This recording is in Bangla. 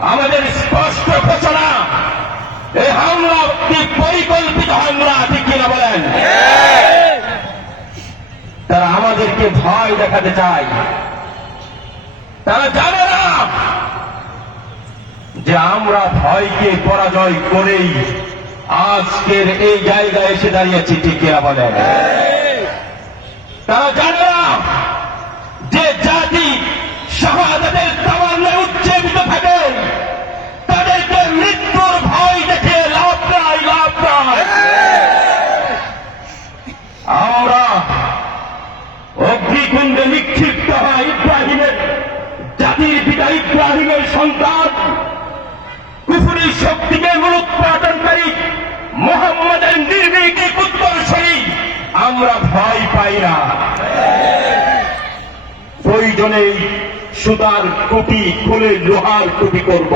আমাদের স্পষ্ট ঘোষণা, এই হামলা একটি পরিকল্পিত হামলা, ঠিক কিনা বলেন? তারা আমাদেরকে ভয় দেখাতে চায়। তারা জানে না যে আমরা ভয়কে পরাজয় করেই আজকের এই জায়গায় এসে দাঁড়িয়েছি, ঠিক কিনা বলেন? তারা জানে না যে জাতি শাহাদাতের তামান্নায় উজ্জীবিত থাকে, তাদেরকে মৃত্যুর ভয় দেখে লাভ নাই, লাভ নাই। আমরা অগ্নিকুণ্ডে নিক্ষিপ্ত হয় ইব্রাহিমের, জাতির পিতা ইব্রাহিমের সন্তান, কুফরি শক্তিকে মূলোৎপাটনকারী মুহাম্মদের নির্ভীক উত্তরসূরি আমরা ভয় পাই না। প্রয়োজনে সুতার কুটি খুলে লোহার কুটি করব।